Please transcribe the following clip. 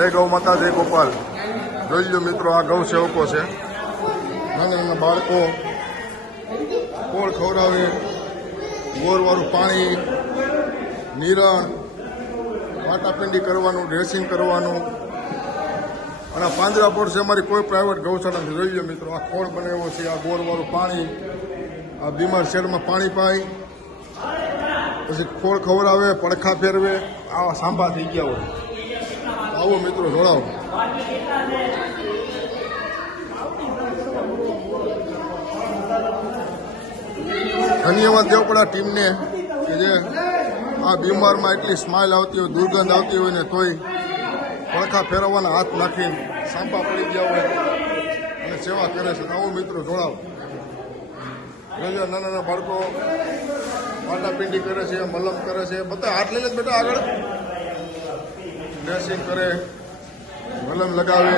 જય ગૌ માતા જય ગોપાલ। જોઈ લો મિત્રો, આ ગૌ સેવકો છે। નાના નાના બાળકો કોળ ખવડાવે, ગોળવાળું પાણી, નિરણ, પાટાપિંડી કરવાનું, ડ્રેસિંગ કરવાનું। અને પાંજરાપોળ છે અમારી કોઈ પ્રાઇવેટ ગૌશાળા નથી। જોઈ લો મિત્રો, આ ખોળ બનાવ્યો છે, આ ગોળવાળું પાણી, આ બીમાર શેડમાં પાણી પાય, પછી ખોળ ખવડાવે, પડખા ફેરવે, આવા સાંભા થઈ ગયા હોય। આવો મિત્રો, જોડાવો। ધન્યવાદ દેવો પડે ટીમને કે જે આ બીમારમાં એટલી સ્માઇલ આવતી હોય, દુર્ગંધ આવતી હોય ને તોય પડખા ફેરવવાના હાથ નાખીને સાંભા પડી ગયા હોય અને સેવા કરે છે। આવો મિત્રો, જોડાવો। નાના નાના બાળકો પાટાપિંડી કરે છે, મલમ કરે છે, બધા હાથ લઈ લે બેટા આગળ, ડ્રેસિંગ કરે, મલમ લગાવે।